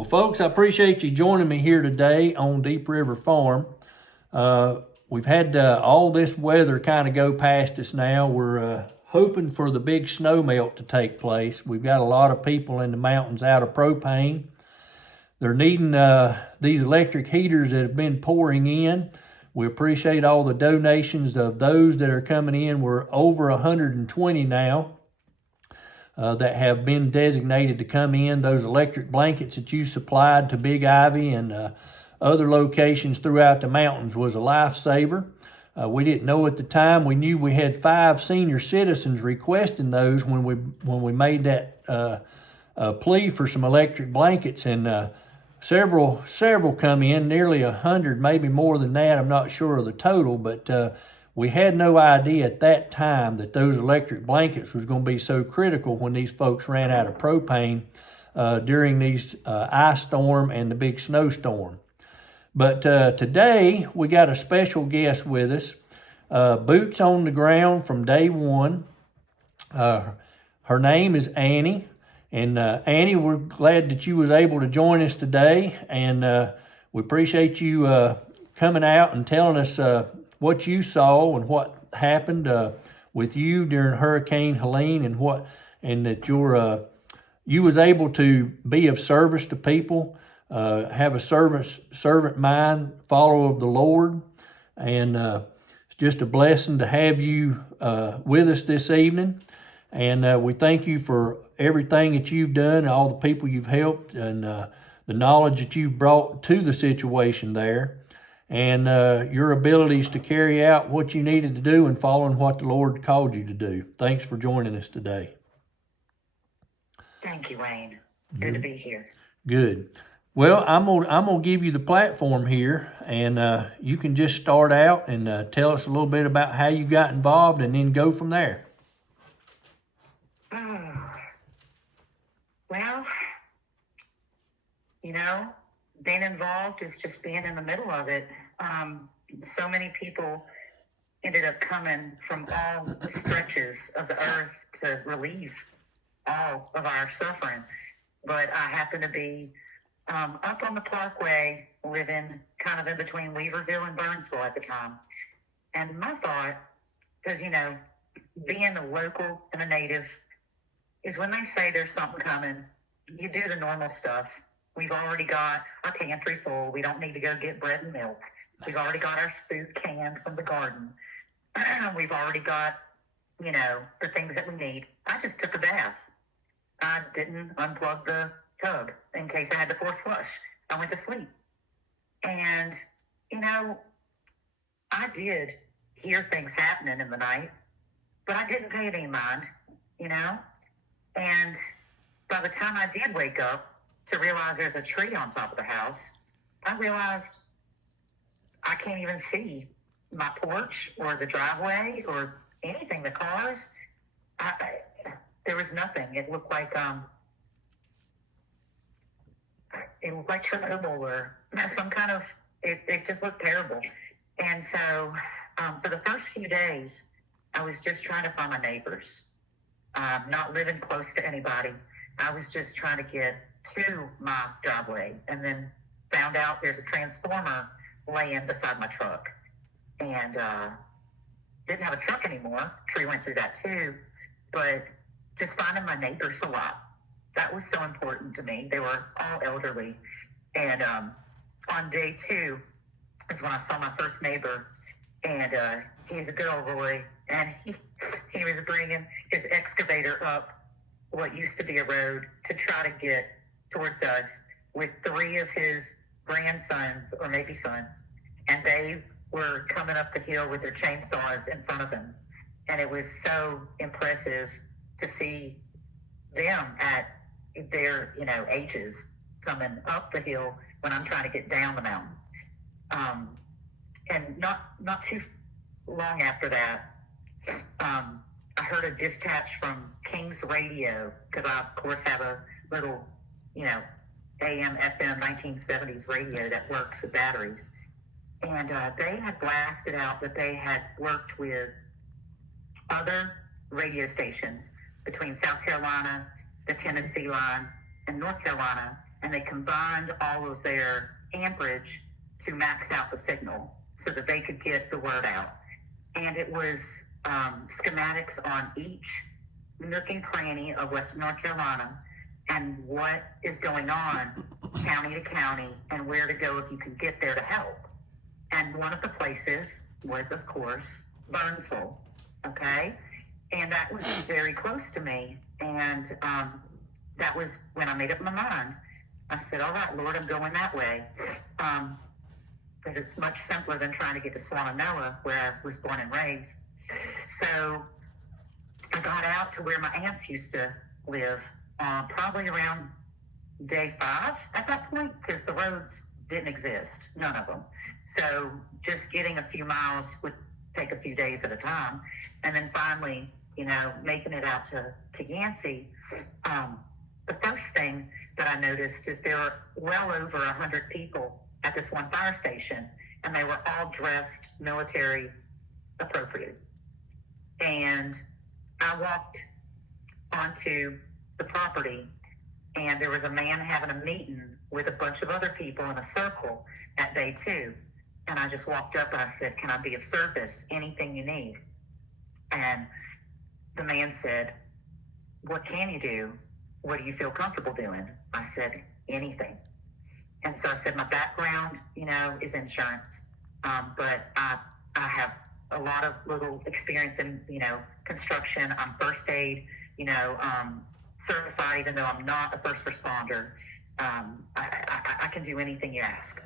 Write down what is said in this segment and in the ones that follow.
Well, folks, I appreciate you joining me here today on Deep River Farm. We've had all this weather kind of go past us now. We're hoping for the big snow melt to take place. We've got a lot of people in the mountains out of propane. They're needing these electric heaters that have been pouring in. We appreciate all the donations of those that are coming in. We're over 120 now that have been designated to come in. Those electric blankets that you supplied to Big Ivy and other locations throughout the mountains was a lifesaver. We didn't know at the time. We knew we had 5 senior citizens requesting those when we made that plea for some electric blankets, and several come in, nearly 100, maybe more than that. I'm not sure of the total, but we had no idea at that time that those electric blankets was going to be so critical when these folks ran out of propane during these ice storm and the big snowstorm. But today we got a special guest with us, boots on the ground from day one. Her name is Annie. And Annie, we're glad that you was able to join us today, and we appreciate you coming out and telling us what you saw and what happened with you during Hurricane Helene, and that you was able to be of service to people, have a servant mind, follower of the Lord, and it's just a blessing to have you with us this evening. And we thank you for everything that you've done, all the people you've helped, and the knowledge that you've brought to the situation there, and your abilities to carry out what you needed to do and following what the Lord called you to do. Thanks for joining us today. Thank you, Wayne. Good to be here. Good. Well, I'm gonna give you the platform here, and you can just start out and tell us a little bit about how you got involved, and then go from there. Well, being involved is just being in the middle of it. So many people ended up coming from all stretches of the earth to relieve all of our suffering. But I happened to be up on the Parkway, living kind of in between Weaverville and Burnsville at the time. And my thought, because, being a local and a native, is when they say there's something coming, you do the normal stuff. We've already got our pantry full. We don't need to go get bread and milk. We've already got our food canned from the garden. We've already got, the things that we need. I just took a bath. I didn't unplug the tub in case I had to force flush. I went to sleep. And, I did hear things happening in the night, but I didn't pay any mind, And by the time I did wake up to realize there's a tree on top of the house, I realized I can't even see my porch or the driveway or anything, the cars. There was nothing. It looked like Chernobyl or some kind of, it just looked terrible. And so for the first few days, I was just trying to find my neighbors. Not living close to anybody. I was just trying to get to my driveway, and then found out there's a transformer laying beside my truck, and didn't have a truck anymore. Tree went through that too, but just finding my neighbors a lot. That was so important to me. They were all elderly, and on day 2 is when I saw my first neighbor, and he's a good old boy, and he was bringing his excavator up what used to be a road to try to get towards us with 3 of his grandsons, or maybe sons, and they were coming up the hill with their chainsaws in front of him. And it was so impressive to see them at their, ages coming up the hill when I'm trying to get down the mountain. And not too long after that, I heard a dispatch from King's Radio, because I, of course, have a little, AM, FM 1970s radio that works with batteries. And they had blasted out that they had worked with other radio stations between South Carolina, the Tennessee line, and North Carolina, and they combined all of their amperage to max out the signal so that they could get the word out. And it was schematics on each nook and cranny of Western North Carolina and what is going on county to county and where to go if you can get there to help. And one of the places was, of course, Burnsville, okay? And that was very close to me. And that was when I made up my mind. I said, all right, Lord, I'm going that way. Because it's much simpler than trying to get to Swannanoa, where I was born and raised. So I got out to where my aunts used to live, probably around day 5 at that point, because the roads didn't exist, none of them. So just getting a few miles would take a few days at a time. And then finally, making it out to Yancey, the first thing that I noticed is there were well over 100 people at this one fire station, and they were all dressed military appropriate. And I walked onto the property, and there was a man having a meeting with a bunch of other people in a circle at day 2. And I just walked up and I said, can I be of service? Anything you need. And the man said, what can you do? What do you feel comfortable doing? I said, anything. And so I said, my background, is insurance. But I have a lot of little experience in, construction. I'm first aid, certified, even though I'm not a first responder. I can do anything you ask.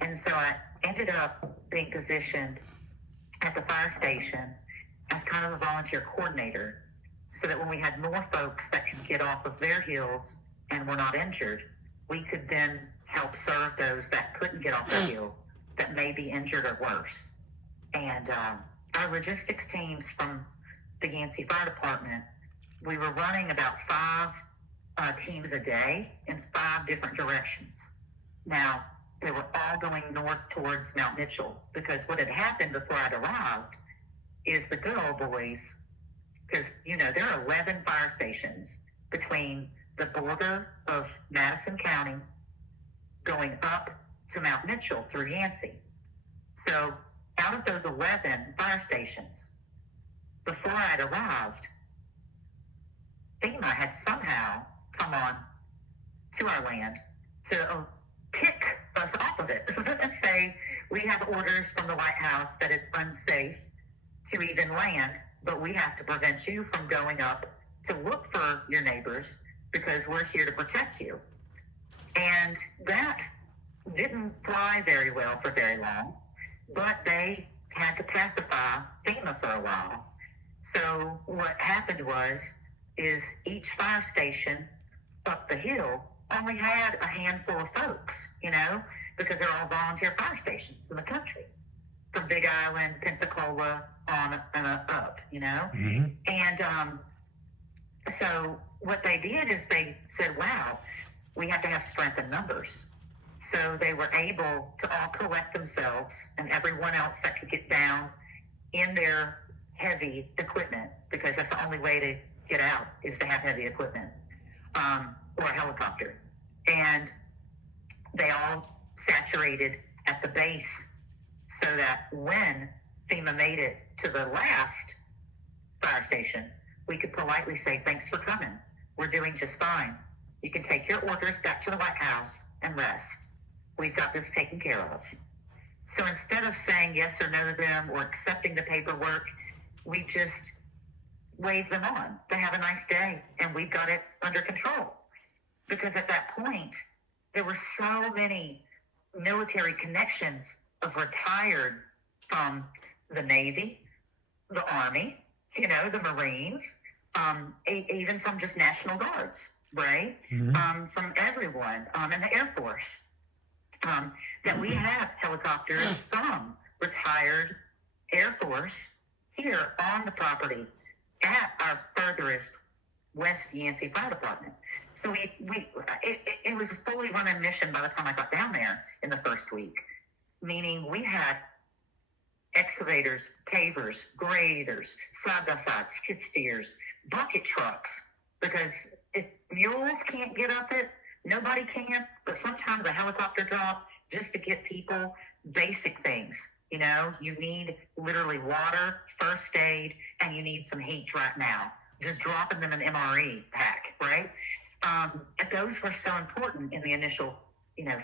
And so I ended up being positioned at the fire station as kind of a volunteer coordinator, so that when we had more folks that could get off of their heels and were not injured, we could then help serve those that couldn't get off their heel, that may be injured or worse. And our logistics teams from the Yancey Fire Department, we were running about 5 teams a day in 5 different directions. Now, they were all going north towards Mount Mitchell, because what had happened before I'd arrived is the good old boys, because, there are 11 fire stations between the border of Madison County going up to Mount Mitchell through Yancey. So out of those 11 fire stations, before I'd arrived, FEMA had somehow come on to our land to kick us off of it and say, we have orders from the White House that it's unsafe to even land, but we have to prevent you from going up to look for your neighbors because we're here to protect you. And that didn't fly very well for very long, but they had to pacify FEMA for a while. So what happened is each fire station up the hill only had a handful of folks, because they're all volunteer fire stations in the country, from Big Island, Pensacola, on up, Mm-hmm. And so what they did is they said, wow, we have to have strength in numbers. So they were able to all collect themselves and everyone else that could get down in their heavy equipment, because that's the only way to get out is to have heavy equipment, or a helicopter. And they all saturated at the base so that when FEMA made it to the last fire station, we could politely say, thanks for coming. We're doing just fine. You can take your orders back to the White House and rest. We've got this taken care of. So instead of saying yes or no to them or accepting the paperwork, we just wave them on. They have a nice day and we've got it under control. Because at that point, there were so many military connections of retired from the Navy, the Army, the Marines, even from just National Guards, right? Mm-hmm. From everyone, and the Air Force, that we have helicopters from retired Air Force here on the property at our furthest West Yancey Fire Department. So it was a fully running mission by the time I got down there in the first week, meaning we had excavators, pavers, graders, side-by-side, skid steers, bucket trucks, because if mules can't get up it, Nobody can, but sometimes a helicopter drop just to get people basic things. You know, you need literally water, first aid, and you need some heat right now. Just dropping them an MRE pack, right? Those were so important in the initial,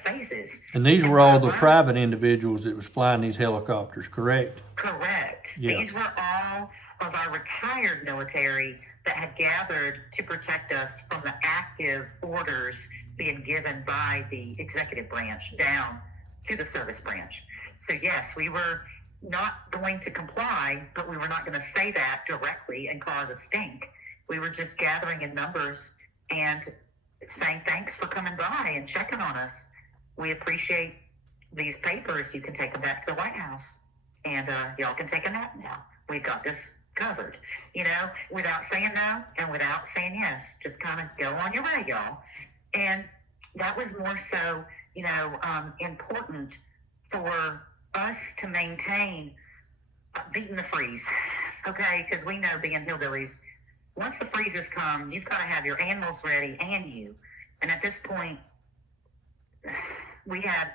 phases. And these were all the private individuals that was flying these helicopters, correct? Correct. Yeah. These were all of our retired military that had gathered to protect us from the active orders being given by the executive branch down to the service branch. So yes, we were not going to comply, but we were not going to say that directly and cause a stink. We were just gathering in numbers and saying, thanks for coming by and checking on us. We appreciate these papers. You can take them back to the White House, and y'all can take a nap now. We've got this covered, without saying no and without saying yes. Just kind of go on your way, y'all. And that was more so, important for us to maintain beating the freeze, okay? Because we know, being hillbillies, once the freezes come, you've got to have your animals ready and you. And at this point, we had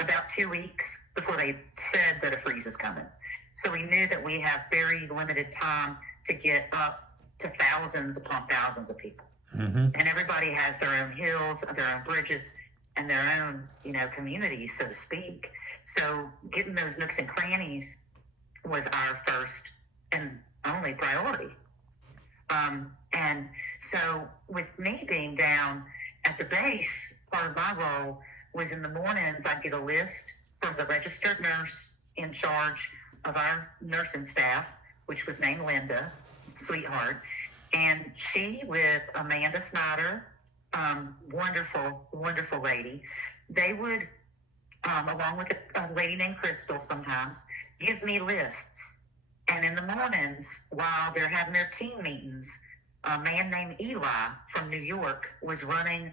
about 2 weeks before they said that a freeze is coming. So we knew that we have very limited time to get up to thousands upon thousands of people. Mm-hmm. And everybody has their own hills, their own bridges, and their own, communities, so to speak. So getting those nooks and crannies was our first and only priority. And so with me being down at the base, part of my role was in the mornings, I'd get a list from the registered nurse in charge of our nursing staff, which was named Linda, sweetheart. And she, with Amanda Snyder, wonderful, wonderful lady, they would, along with a lady named Crystal sometimes, give me lists. And in the mornings, while they're having their team meetings, a man named Eli from New York was running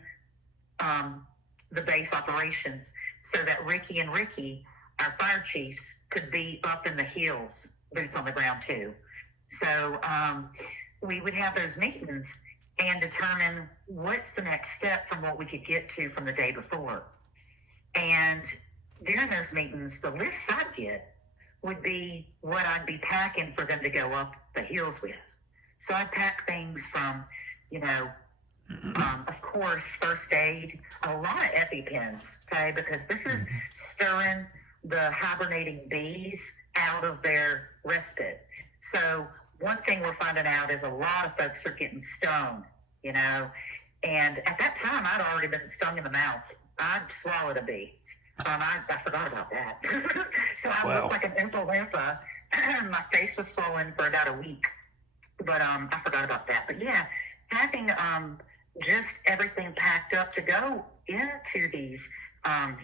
the base operations so that Ricky and Ricky, our fire chiefs, could be up in the hills, boots on the ground too. So we would have those meetings and determine what's the next step from what we could get to from the day before. And during those meetings, the lists I'd get would be what I'd be packing for them to go up the hills with. So I'd pack things from, of course, first aid, a lot of EpiPens, okay, because this is stirring the hibernating bees out of their respite. So one thing we're finding out is a lot of folks are getting stung, and at that time I'd already been stung in the mouth. I'd swallowed a bee. I forgot about that. So I looked like an Oompa Loompa. My face was swollen for about a week, but I forgot about that. But yeah, having just everything packed up to go into these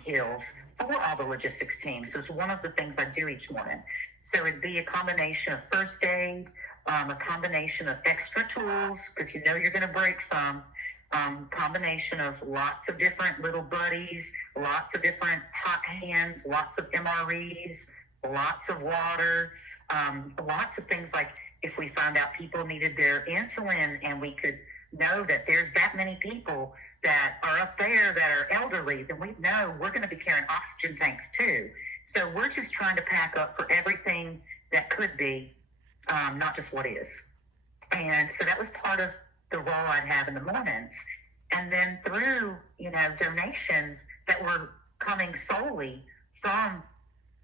hills for all the logistics teams. So it's one of the things I do each morning. So it'd be a combination of first aid, a combination of extra tools, because you're going to break some, combination of lots of different little buddies, lots of different hot hands, lots of MREs, lots of water, lots of things like if we found out people needed their insulin and we could know that there's that many people that are up there that are elderly, then we know we're going to be carrying oxygen tanks too. So we're just trying to pack up for everything that could be, not just what is. And so that was part of the role I'd have in the mornings. And then through, donations that were coming solely from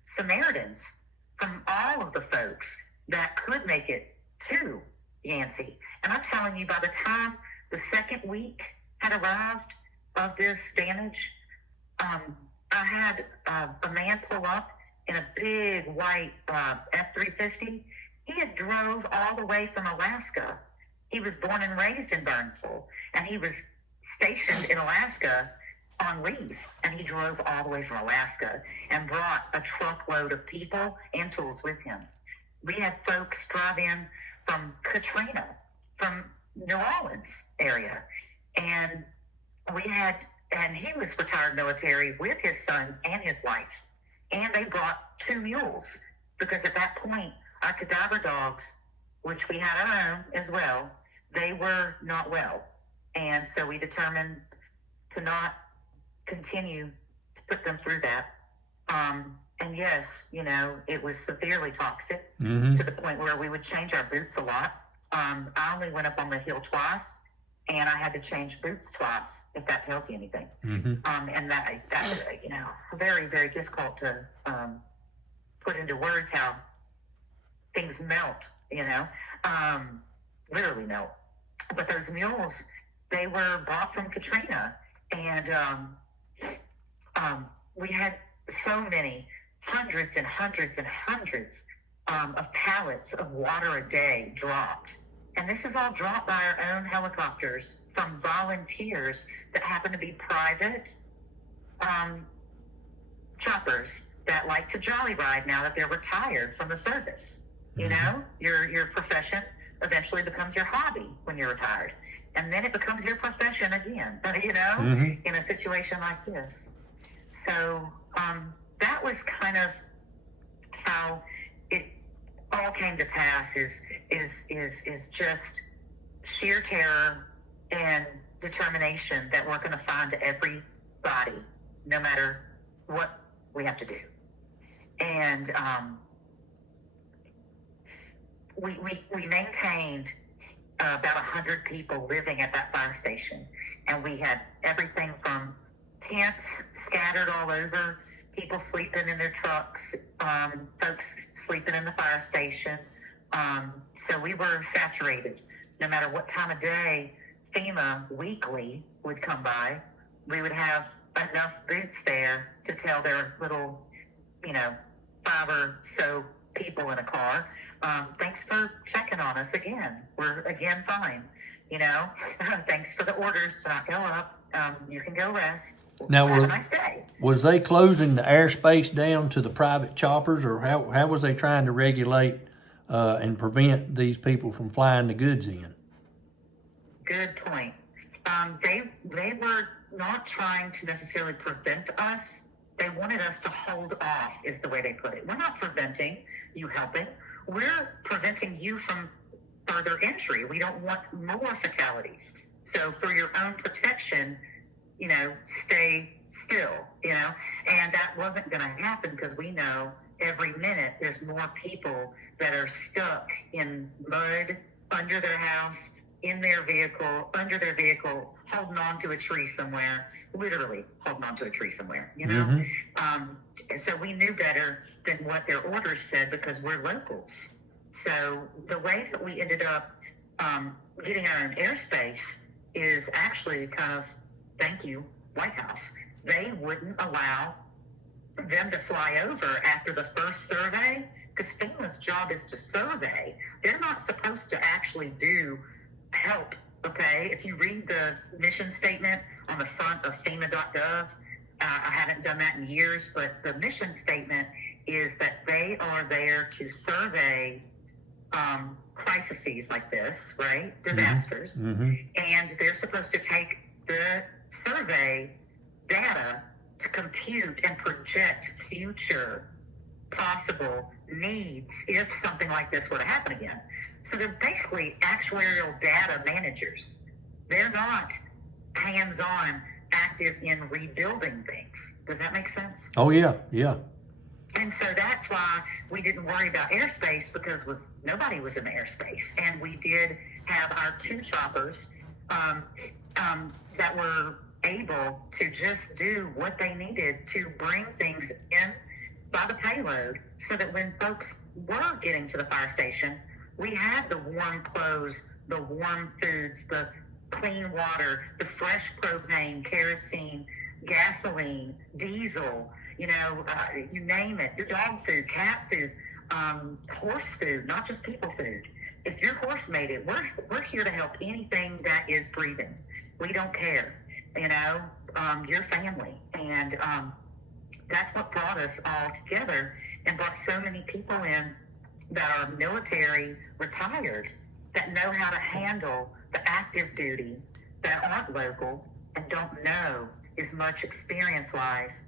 Samaritans, from all of the folks that could make it to Yancey. And I'm telling you, by the time the second week had arrived of this damage, I had a man pull up in a big white F-350. He had drove all the way from Alaska. He was born and raised in Burnsville, and he was stationed in Alaska on leave. And he drove all the way from Alaska and brought a truckload of people and tools with him. We had folks drive in from Katrina, from New Orleans area. And and he was retired military with his sons and his wife. And they brought 2 mules because at that point, our cadaver dogs, which we had our own as well, they were not well. And so we determined to not continue to put them through that. And yes, you know, it was severely toxic to the point where we would change our boots a lot. I only went up on the hill twice, and I had to change boots twice, if that tells you anything. And that you know, very, very difficult to put into words how things melt, you know, literally melt. But those mules, they were bought from Katrina, and we had so many, hundreds and hundreds and hundreds of pallets of water a day dropped. And this is all dropped by our own helicopters from volunteers that happen to be private choppers that like to jolly ride now that they're retired from the service. You know, your profession eventually becomes your hobby when you're retired. And then it becomes your profession again, you know, in a situation like this. So that was kind of how it all came to pass, is just sheer terror and determination that we're going to find everybody, no matter what we have to do. And we maintained about 100 people living at that fire station, and we had everything from tents scattered all over, people sleeping in their trucks, folks sleeping in the fire station. So we were saturated. No matter what time of day FEMA weekly would come by, we would have enough boots there to tell their little, you know, 5 or so people in a car, thanks for checking on us again. We're again fine, you know. Thanks for the orders to not go up. You can go rest. Now, have a nice day. Was they closing the airspace down to the private choppers, or how was they trying to regulate and prevent these people from flying the goods in? Good point. They were not trying to necessarily prevent us. They wanted us to hold off, is the way they put it. We're not preventing you helping. We're preventing you from further entry. We don't want more fatalities. So for your own protection, you know, stay still, you know. And that wasn't going to happen, because we know every minute there's more people that are stuck in mud, under their house, in their vehicle, under their vehicle, holding on to a tree somewhere, literally holding on to a tree somewhere, you know? So we knew better than what their orders said, because we're locals. So the way that we ended up getting our own airspace is actually kind of, thank you, White House. They wouldn't allow them to fly over after the first survey, because FEMA's job is to survey. They're not supposed to actually do help, okay? If you read the mission statement on the front of FEMA.gov, I haven't done that in years, but the mission statement is that they are there to survey crises like this, right? Disasters. And they're supposed to take the survey data to compute and project future possible needs if something like this were to happen again. So they're basically actuarial data managers. They're not hands-on, active in rebuilding things. Does that make sense? Oh, yeah, yeah. And so that's why we didn't worry about airspace, because nobody was in the airspace. And we did have our 2 choppers that were able to just do what they needed to bring things in by the payload, so that when folks were getting to the fire station, we had the warm clothes, the warm foods, the clean water, the fresh propane, kerosene, gasoline, diesel, you know, you name it, the dog food, cat food, horse food, not just people food. If your horse made it, we're here to help anything that is breathing. We don't care, you know, your family. And that's what brought us all together and brought so many people in that are military retired, that know how to handle the active duty, that aren't local and don't know as much experience-wise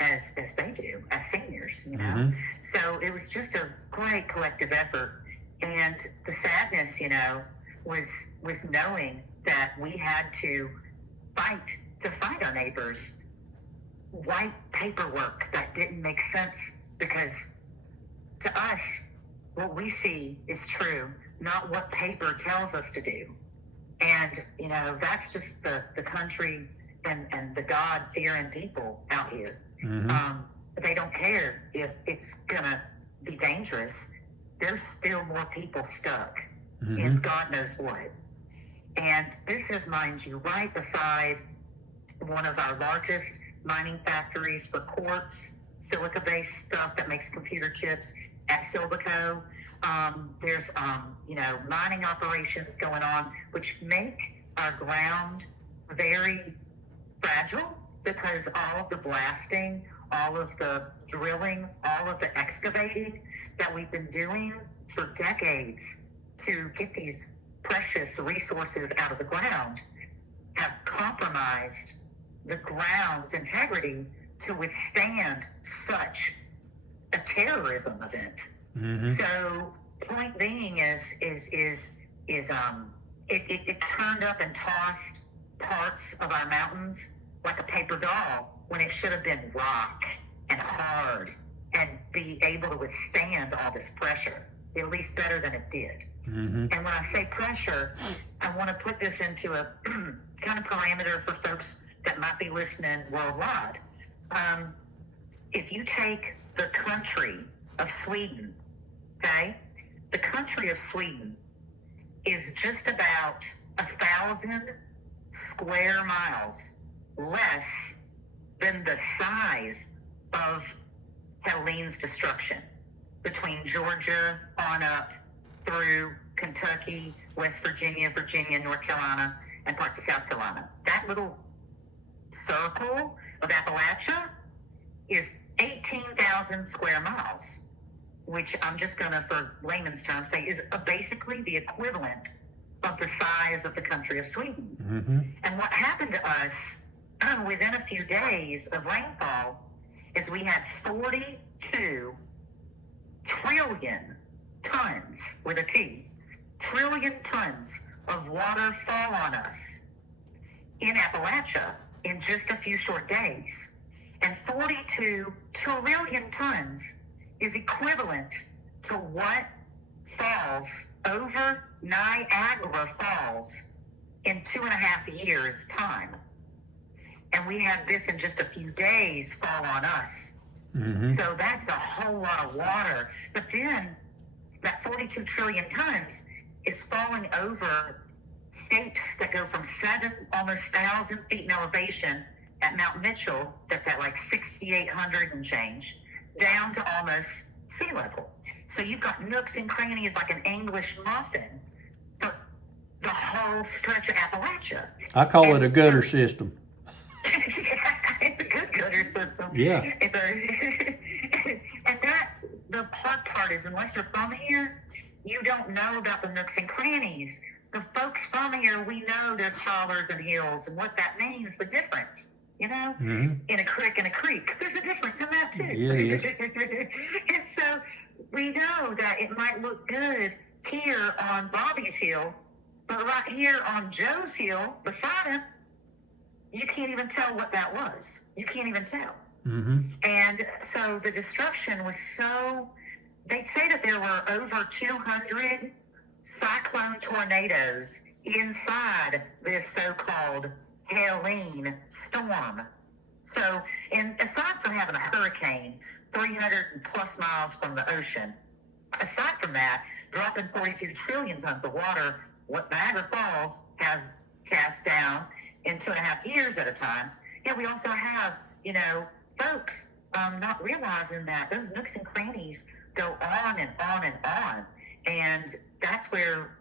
as they do as seniors, you know. So it was just a great collective effort. And the sadness, you know, was knowing that we had to fight to find our neighbors white paperwork that didn't make sense, because to us, what we see is true, not what paper tells us to do. And, that's just the country and the God-fearing people out here. They don't care if it's going to be dangerous. There's still more people stuck in God knows what. And this is, mind you, right beside one of our largest mining factories for quartz, silica-based stuff that makes computer chips at Silvico. There's, mining operations going on, which make our ground very fragile, because all of the blasting, all of the drilling, all of the excavating that we've been doing for decades to get these precious resources out of the ground have compromised the ground's integrity to withstand such a terrorism event. So, point being is it turned up and tossed parts of our mountains like a paper doll, when it should have been rock and hard and be able to withstand all this pressure, at least better than it did. And when I say pressure, I want to put this into a kind of parameter for folks that might be listening worldwide. If you take the country of Sweden, okay, the country of Sweden is just about 1,000 square miles less than the size of Helene's destruction, between Georgia on up through Kentucky, West Virginia, North Carolina, and parts of South Carolina. That little circle of Appalachia is 18,000 square miles, which I'm just going to, for layman's terms, say is basically the equivalent of the size of the country of Sweden. And what happened to us within a few days of rainfall is we had 42 trillion tons, with a T, trillion tons of water fall on us in Appalachia in just a few short days. And 42 trillion tons is equivalent to what falls over Niagara Falls in 2.5 years' time. And we had this in just a few days fall on us. So that's a whole lot of water. But then that 42 trillion tons is falling over steps that go from almost 1,000 feet in elevation at Mount Mitchell, that's at like 6,800 and change, down to almost sea level. So you've got nooks and crannies like an English muffin for the whole stretch of Appalachia. I call it a gutter system. It's a good gutter system. Yeah. And that's the hard part, is unless you're from here, you don't know about the nooks and crannies. The folks from here, we know there's hollers and hills, and what that means, the difference, in a creek and a creek. There's a difference in that too. Yeah, And so we know that it might look good here on Bobby's Hill, but right here on Joe's Hill beside him, you can't even tell what that was. You can't even tell. And so the destruction was they say that there were over 200 cyclone tornadoes inside this so-called Helene storm. So, and aside from having a hurricane 300 plus miles from the ocean, aside from that, dropping 42 trillion tons of water, what Niagara Falls has cast down in 2.5 years at a time. Yeah, we also have, folks not realizing that those nooks and crannies go on and on and on. And that's where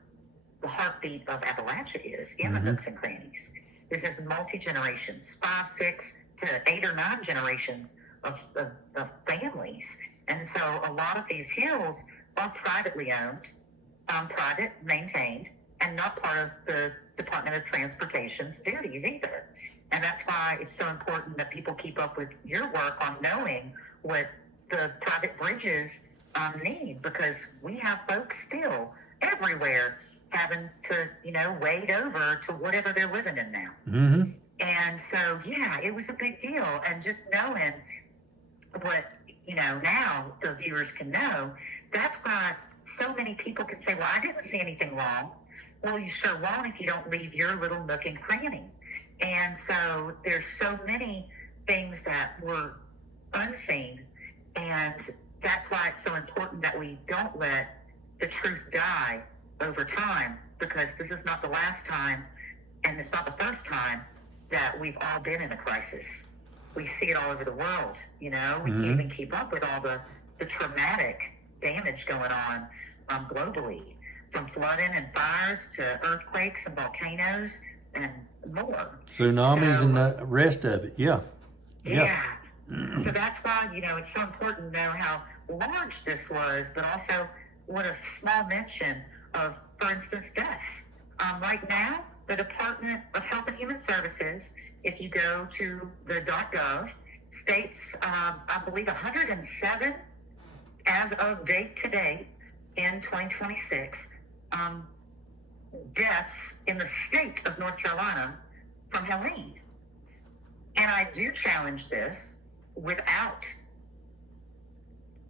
the heartbeat of Appalachia is, in the nooks and crannies. This is multi-generations, 5, 6 to 8 or 9 generations of families. And so a lot of these hills are privately owned, private, maintained, and not part of the Department of Transportation's duties either. And that's why it's so important that people keep up with your work on knowing what the private bridges need, because we have folks still everywhere having to, wade over to whatever they're living in now. And so, yeah, it was a big deal. And just knowing what, now the viewers can know, that's why so many people can say, well, I didn't see anything wrong. Well, you sure won't if you don't leave your little nook and cranny. And so there's so many things that were unseen. And that's why it's so important that we don't let the truth die over time, because this is not the last time, and it's not the first time that we've all been in a crisis. We see it all over the world. We can't even keep up with all the traumatic damage going on globally, from flooding and fires to earthquakes and volcanoes and more. Tsunamis and the rest of it. Yeah. So that's why, it's so important to know how large this was, but also what a small mention of, for instance, deaths. Right now, the Department of Health and Human Services, if you go to the .gov, states, I believe, 107 as of date today in 2026, deaths in the state of North Carolina from Helene. And I do challenge this without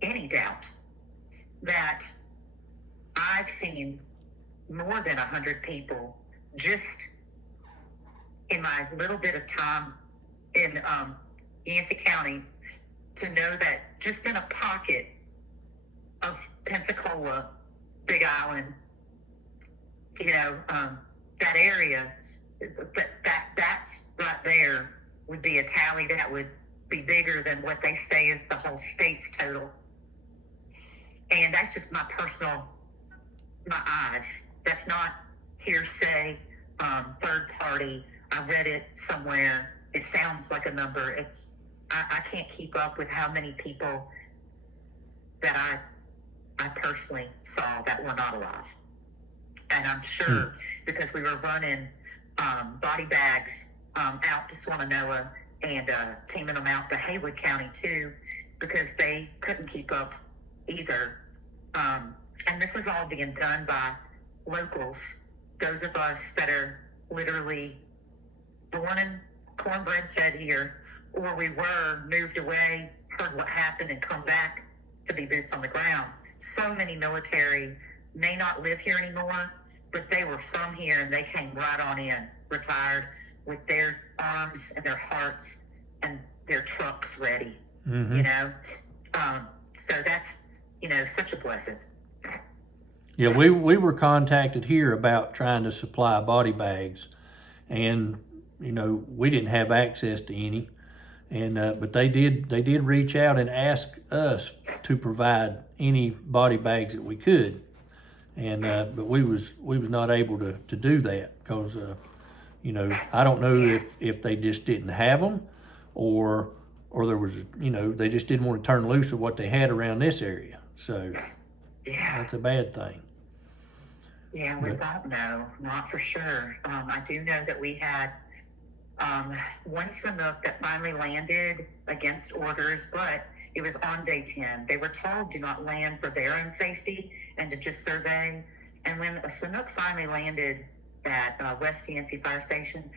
any doubt that I've seen more than 100 people just in my little bit of time in Yancey County to know that just in a pocket of Pensacola, Big Island, that area, that's right there would be a tally that would be bigger than what they say is the whole state's total. And that's just my eyes. That's not hearsay, third party. I read it somewhere. It sounds like a number. I can't keep up with how many people that I personally saw that were not alive. And I'm sure because we were running body bags out to Swannanoa and teaming them out to Haywood County too, because they couldn't keep up either. And this is all being done by locals, those of us that are literally born and cornbread fed here, or we were moved away, heard what happened, and come back to be boots on the ground. So many military may not live here anymore, but they were from here and they came right on in, retired with their arms and their hearts and their trucks ready, so that's, such a blessing. Yeah, we were contacted here about trying to supply body bags, and we didn't have access to any, and but they did reach out and ask us to provide any body bags that we could, and but we was not able to do that because I don't know if they just didn't have them, or there was they just didn't want to turn loose of what they had around this area. So that's a bad thing. Yeah, we don't know, not for sure. I do know that we had one Chinook that finally landed against orders, but it was on day 10. They were told do not land for their own safety and to just survey. And when a Chinook finally landed at West Yancey Fire Station,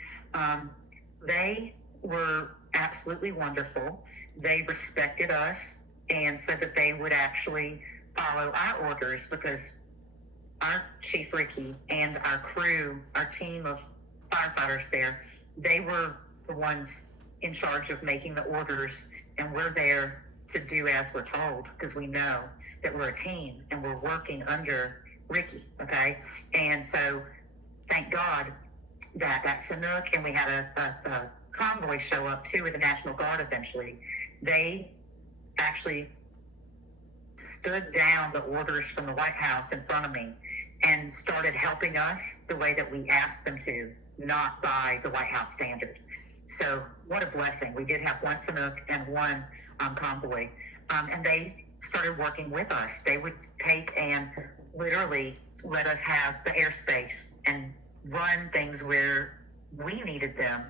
they were absolutely wonderful. They respected us and said that they would actually follow our orders, because our Chief Ricky and our crew, our team of firefighters there, they were the ones in charge of making the orders, and we're there to do as we're told, because we know that we're a team and we're working under Ricky, okay? And so thank God that Chinook, and we had a convoy show up too with the National Guard eventually. They actually stood down the orders from the White House in front of me and started helping us the way that we asked them to, not by the White House standard. So what a blessing. We did have one Chinook and one convoy, and they started working with us. They would take and literally let us have the airspace and run things where we needed them,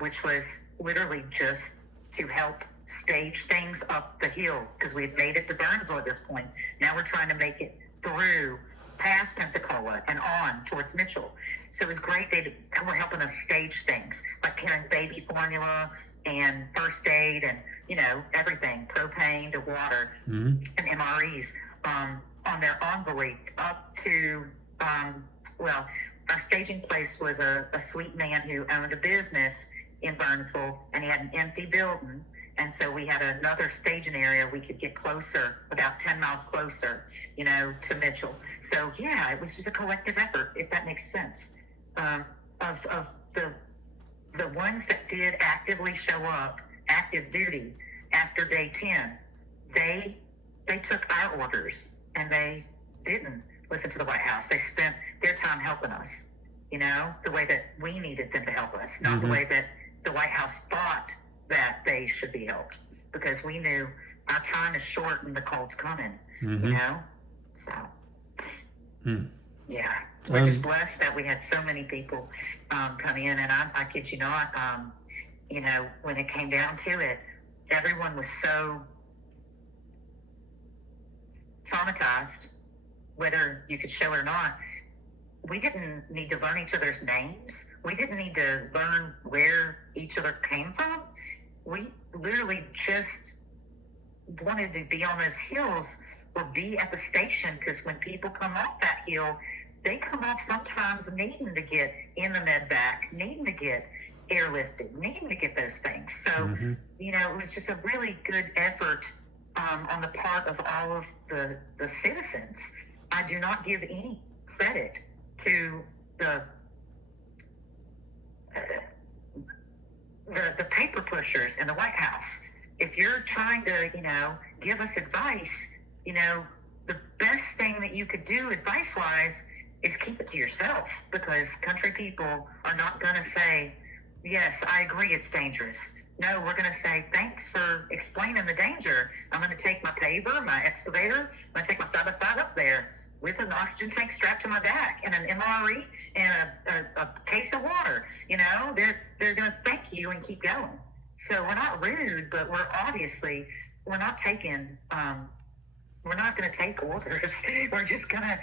which was literally just to help stage things up the hill, because we had made it to Burnsville at this point. Now we're trying to make it through past Pensacola and on towards Mitchell. So it was great. They were helping us stage things like carrying baby formula and first aid and, everything, propane to water and MREs on their envoy up to, our staging place was a sweet man who owned a business in Burnsville, and he had an empty building. And so we had another staging area we could get closer, about 10 miles closer, to Mitchell. So yeah, it was just a collective effort, if that makes sense. Of the ones that did actively show up, active duty after day 10, they took our orders and they didn't listen to the White House. They spent their time helping us, the way that we needed them to help us, not the way that the White House thought that they should be helped, because we knew our time is short and the cold's coming, So, yeah, we're just blessed that we had so many people come in, and I kid you not, when it came down to it, everyone was so traumatized, whether you could show it or not. We didn't need to learn each other's names. We didn't need to learn where each other came from. We literally just wanted to be on those hills or be at the station, because when people come off that hill, they come off sometimes needing to get in the med vac, needing to get airlifted, needing to get those things. So, it was just a really good effort on the part of all of the citizens. I do not give any credit to the paper pushers in the White House. If you're trying to, give us advice, the best thing that you could do advice-wise is keep it to yourself, because country people are not going to say, yes, I agree, it's dangerous. No, we're going to say, thanks for explaining the danger. I'm going to take my paver, my excavator, I'm going to take my side-by-side up there with an oxygen tank strapped to my back and an MRE and a case of water. They're going to thank you and keep going. So we're not rude, but we're not taking, we're not going to take orders. We're just going to,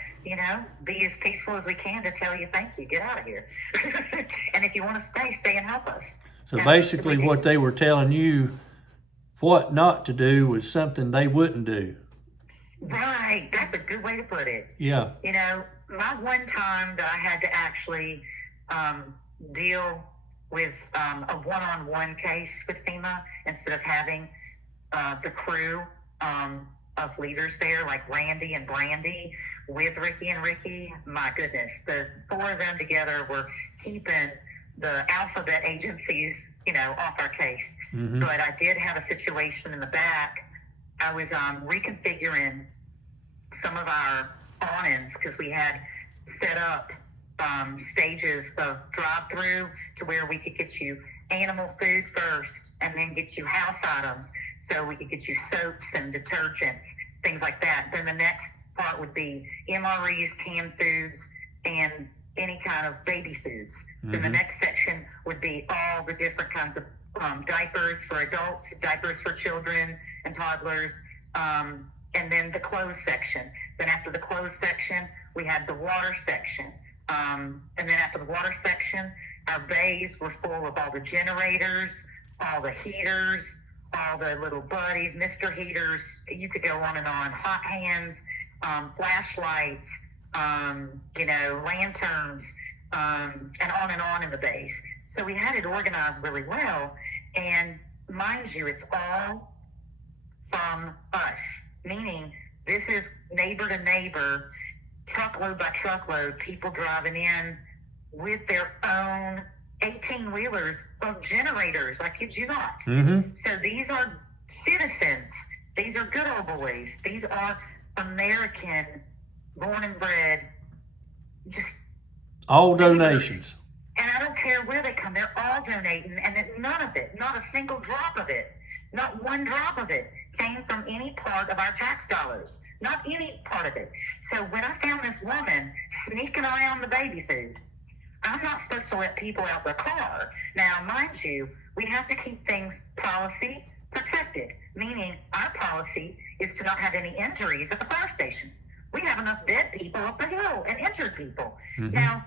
be as peaceful as we can to tell you, thank you, get out of here. And if you want to stay and help us. So basically what they were telling you what not to do was something they wouldn't do. Right. That's a good way to put it. Yeah. My one time that I had to actually deal with a one-on-one case with FEMA instead of having the crew of leaders there, like Randy and Brandy with Ricky and Ricky, my goodness, the four of them together were keeping the alphabet agencies, off our case. But I did have a situation in the back. I was reconfiguring some of our awnings, because we had set up stages of drive-through to where we could get you animal food first and then get you house items, so we could get you soaps and detergents, things like that. Then the next part would be MREs, canned foods, and any kind of baby foods. Then the next section would be all the different kinds of diapers for adults, diapers for children and toddlers, and then the clothes section. Then after the clothes section, we had the water section. And then after the water section, our bays were full of all the generators, all the heaters, all the little buddies, Mr. Heaters, you could go on and on, hot hands, flashlights, lanterns, and on in the bays. So we had it organized really well. And mind you, it's all from us, meaning this is neighbor to neighbor, truckload by truckload, people driving in with their own 18-wheelers of generators. I kid you not. So these are citizens. These are good old boys. These are American, born and bred, just all donations. And I don't care where they come, they're all donating, and none of it, not a single drop of it, not one drop of it came from any part of our tax dollars, not any part of it. So when I found this woman sneaking around the baby food, I'm not supposed to let people out their car. Now, mind you, we have to keep things policy protected, meaning our policy is to not have any injuries at the fire station. We have enough dead people up the hill and injured people. Mm-hmm. Now,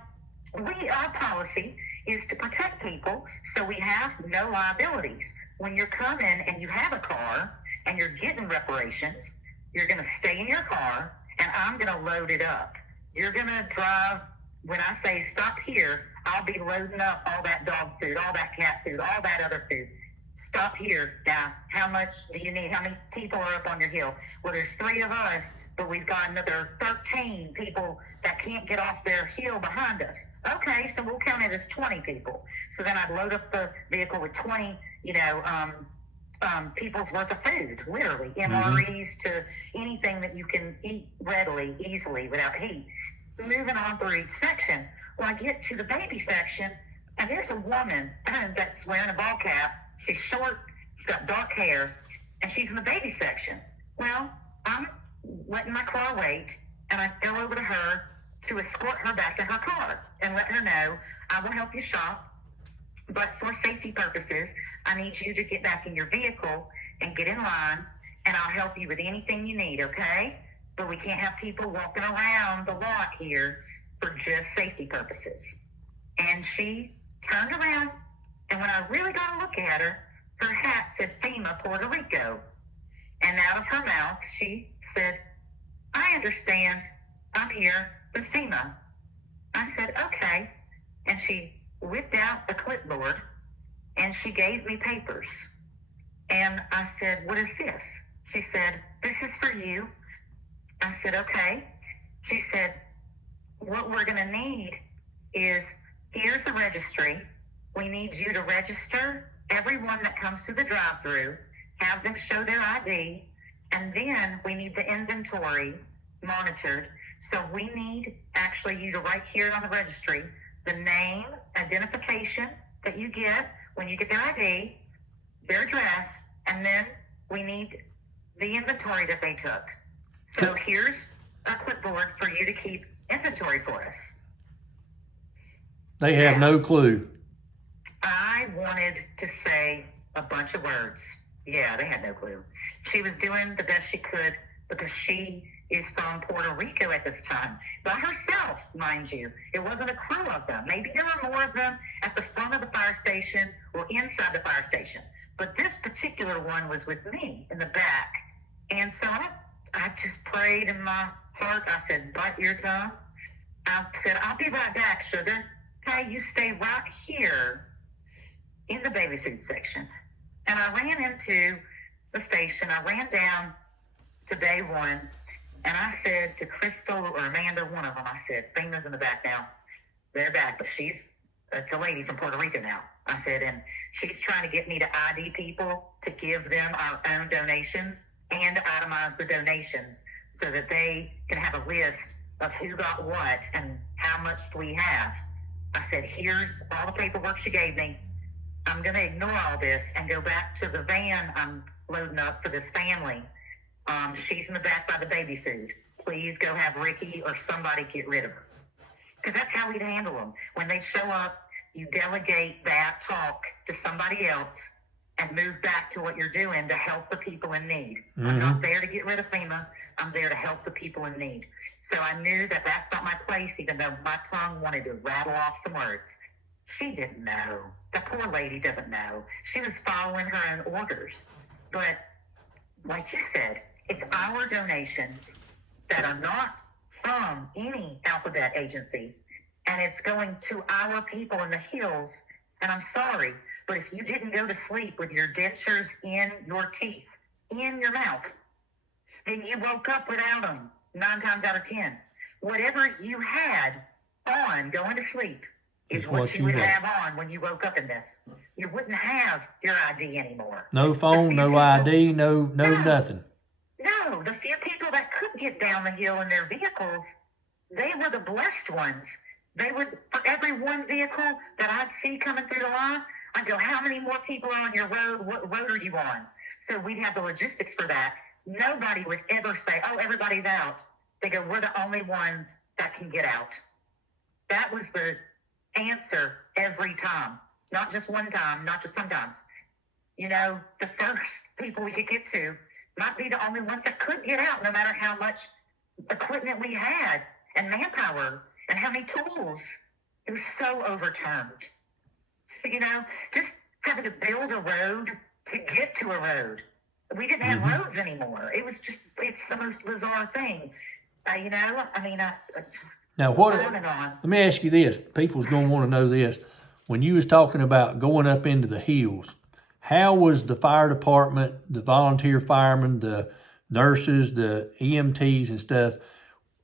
our policy is to protect people, so we have no liabilities. When you're coming and you have a car and you're getting reparations, you're going to stay in your car and I'm going to load it up. You're going to drive. When I say stop here, I'll be loading up all that dog food, all that cat food, all that other food. Stop here. Now, how much do you need? How many people are up on your hill? Well, there's 3 of us, but we've got another 13 people that can't get off their hill behind us. Okay, so we'll count it as 20 people. So then I'd load up the vehicle with 20, people's worth of food, literally, MREs to anything that you can eat readily, easily, without heat. Moving on through each section. Well, I get to the baby section, and there's a woman that's wearing a ball cap. She's short, she's got dark hair, and she's in the baby section. Well, I'm letting my car wait, and I go over to her to escort her back to her car and let her know, I will help you shop, but for safety purposes, I need you to get back in your vehicle and get in line, and I'll help you with anything you need, okay? But we can't have people walking around the lot here for just safety purposes. And she turned around, and when I really got a look at her, her hat said FEMA Puerto Rico. And out of her mouth, she said, I understand. I'm here with FEMA. I said, okay. And she whipped out a clipboard, and she gave me papers. And I said, what is this? She said, this is for you. I said, okay. She said, what we're going to need is, here's the registry. We need you to register everyone that comes to the drive-through, have them show their ID, and then we need the inventory monitored. So we need actually you to write here on the registry the name, identification that you get when you get their ID, their address, and then we need the inventory that they took. So here's a clipboard for you to keep inventory for us. They have no clue. I wanted to say a bunch of words. Yeah, they had no clue. She was doing the best she could because she is from Puerto Rico at this time, by herself, mind you. It wasn't a crew of them. Maybe there were more of them at the front of the fire station or inside the fire station. But this particular one was with me in the back. And so I just prayed in my heart. I said, bite your tongue. I said, I'll be right back, sugar. Okay, you stay right here in the baby food section. And I ran into the station. I ran down to day one, and I said to Crystal or Amanda, one of them, I said, FEMA's in the back now. They're back, but it's a lady from Puerto Rico now. I said, and she's trying to get me to ID people to give them our own donations and to itemize the donations so that they can have a list of who got what and how much we have. I said, here's all the paperwork she gave me. I'm going to ignore all this and go back to the van I'm loading up for this family. She's in the back by the baby food. Please go have Ricky or somebody get rid of her. Because that's how we'd handle them. When they'd show up, you delegate that talk to somebody else and move back to what you're doing to help the people in need. Mm-hmm. I'm not there to get rid of FEMA. I'm there to help the people in need. So I knew that that's not my place, even though my tongue wanted to rattle off some words. She didn't know. The poor lady doesn't know. She was following her own orders. But like you said, it's our donations that are not from any alphabet agency, and it's going to our people in the hills. And I'm sorry, but if you didn't go to sleep with your dentures in your teeth, in your mouth, then you woke up without them 9 times out of 10. Whatever you had on going to sleep is what you would have on when you woke up in this. You wouldn't have your ID anymore. No phone, no ID, no nothing. No, the few people that could get down the hill in their vehicles, they were the blessed ones. They would, for every one vehicle that I'd see coming through the line, I'd go, how many more people are on your road? What road are you on? So we'd have the logistics for that. Nobody would ever say, oh, everybody's out. They go, we're the only ones that can get out. That was the answer every time. Not just one time, not just sometimes. You know, the first people we could get to might be the only ones that could get out, no matter how much equipment we had and manpower and how many tools. It was so overturned. Just having to build a road to get to a road. We didn't have roads anymore. It's the most bizarre thing. It's just Now, on and on. let me ask you this. People's going to want to know this. When you was talking about going up into the hills, how was the fire department, the volunteer firemen, the nurses, the EMTs and stuff,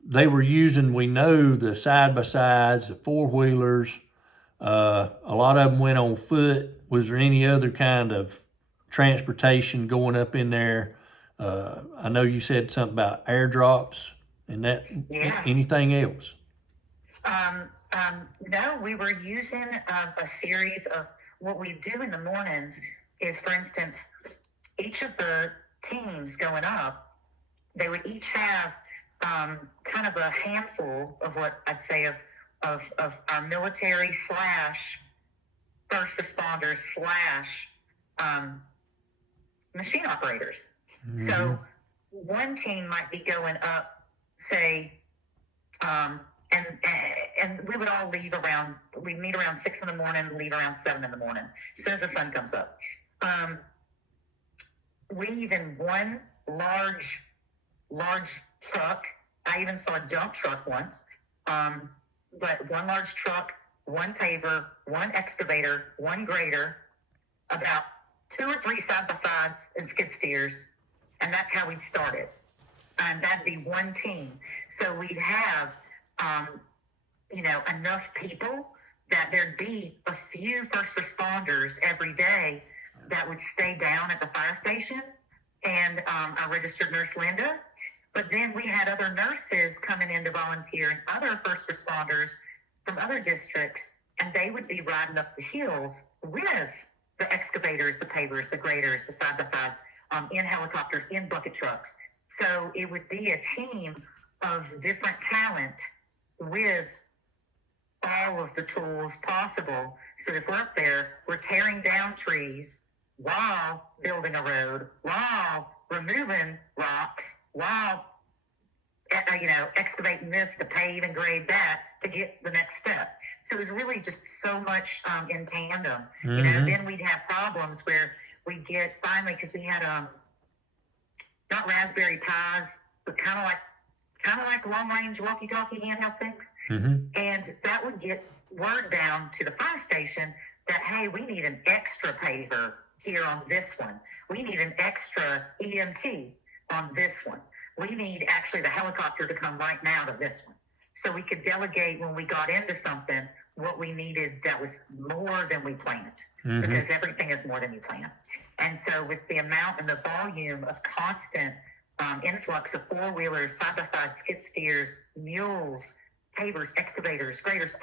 they were using, we know, the side-by-sides, the four-wheelers. A lot of them went on foot. Was there any other kind of transportation going up in there? I know you said something about airdrops and that. Yeah. Anything else? No, we were using a series of what we do in the mornings is, for instance, each of the teams going up, they would each have kind of a handful of what I'd say of our military / first responders / machine operators. So one team might be going up, say, and we would all leave we'd meet around 6 in the morning, leave around 7 in the morning, as soon as the sun comes up. We even one large truck. I even saw a dump truck once. But one large truck, one paver, one excavator, one grader, about 2 or 3 side-by-sides and skid steers. And that's how we'd start it. And that'd be one team. So we'd have, enough people that there'd be a few first responders every day that would stay down at the fire station, and our registered nurse, Linda. But then we had other nurses coming in to volunteer and other first responders from other districts, and they would be riding up the hills with the excavators, the pavers, the graders, the side-by-sides, in helicopters, in bucket trucks. So it would be a team of different talent with all of the tools possible. So if we're up there, we're tearing down trees while building a road, while removing rocks, while excavating this to pave and grade that to get the next step. So it was really just so much in tandem. Then we'd have problems where we'd get finally, because we had not Raspberry Pis, but kind of like long range walkie-talkie handheld things. And that would get word down to the fire station that, hey, we need an extra paver here on this one. We need an extra EMT on this one. We need actually the helicopter to come right now to this one. So we could delegate when we got into something what we needed that was more than we planned, because everything is more than you plan. And so with the amount and the volume of constant influx of four-wheelers, side-by-side skid steers, mules, pavers, excavators, graders,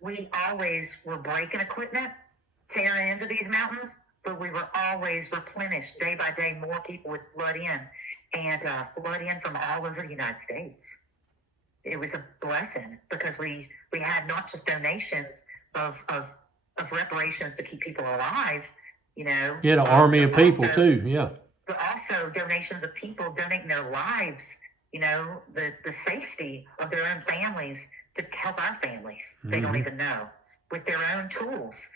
we always were breaking equipment, tearing into these mountains, but we were always replenished day by day. More people would flood in from all over the United States. It was a blessing because we had not just donations of reparations to keep people alive, Yeah, an army of people too, yeah. But also donations of people donating their lives, the safety of their own families to help our families. They don't even know, with their own tools,